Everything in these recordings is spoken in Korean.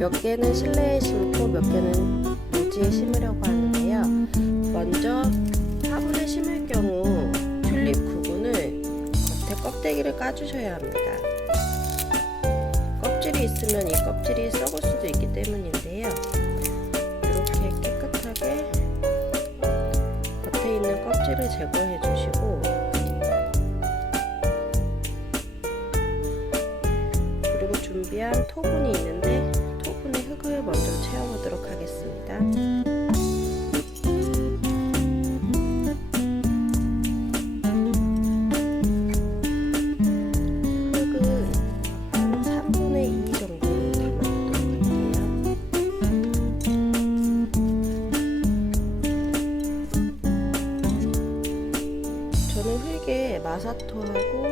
몇 개는 실내에 심고 몇 개는 노지에 심으려고 하는데요. 먼저 화분에 심을 경우 튤립 구근을 겉에 껍데기를 까주셔야 합니다. 껍질이 있으면 이 껍질이 썩을 수도 있기 때문인데요. 이렇게 깨끗하게 겉에 있는 껍질을 제거해 주시고 그리고 준비한 토분이 있는데 흙을 먼저 채워보도록 하겠습니다. 흙은 한 3분의 2 정도 담아보도록 할게요. 저는 흙에 마사토하고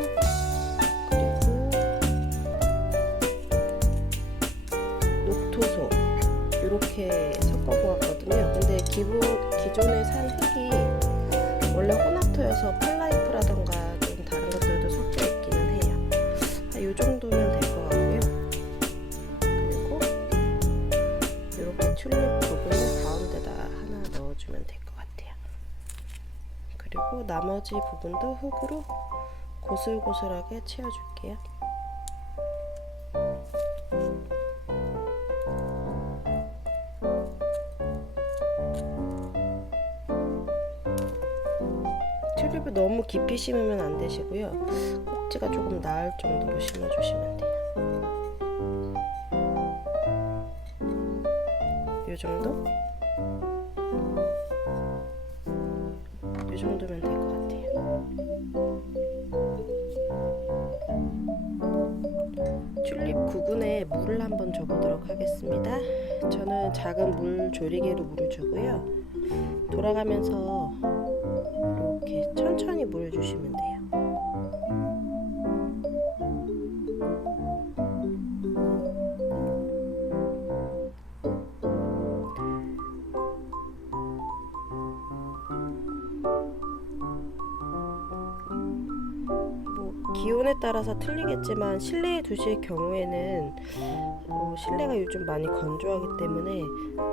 이렇게 섞어 보았거든요. 근데 기본 기존에 산 흙이 원래 혼합토여서 펄라이프라던가 좀 다른 것들도 섞여 있기는 해요. 한이 정도면 될 것 같고요. 그리고 이렇게 튤립 부분을 가운데다 하나 넣어주면 될 것 같아요. 그리고 나머지 부분도 흙으로 고슬고슬하게 채워줄게요. 튤립을 너무 깊이 심으면 안 되시고요. 꼭지가 조금 나을 정도로 심어주시면 돼요. 이 정도? 이 정도면 될 것 같아요. 튤립 구근에 물을 한번 줘보도록 하겠습니다. 저는 작은 물 조리개로 물을 주고요. 돌아가면서 이렇게 천천히 물을 주시면 돼요. 뭐 기온에 따라서 틀리겠지만 실내에 두실 경우에는 어, 실내가 요즘 많이 건조하기 때문에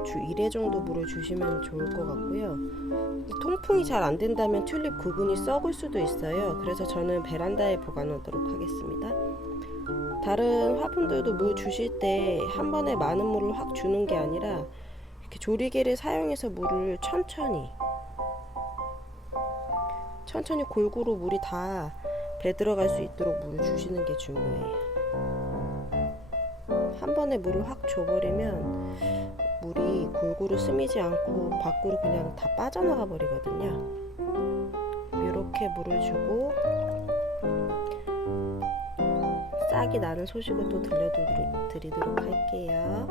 주 1회 정도 물을 주시면 좋을 것 같고요. 통풍이 잘 안 된다면 튤립 구근이 썩을 수도 있어요. 그래서 저는 베란다에 보관하도록 하겠습니다. 다른 화분들도 물 주실 때 한 번에 많은 물을 확 주는 게 아니라 이렇게 조리개를 사용해서 물을 천천히 천천히 골고루 물이 다 배 들어갈 수 있도록 물을 주시는 게 중요해요. 한 번에 물을 확 줘버리면 물이 골고루 스미지 않고 밖으로 그냥 다 빠져나가 버리거든요. 이렇게 물을 주고 싹이 나는 소식을 또 들려드리도록 할게요.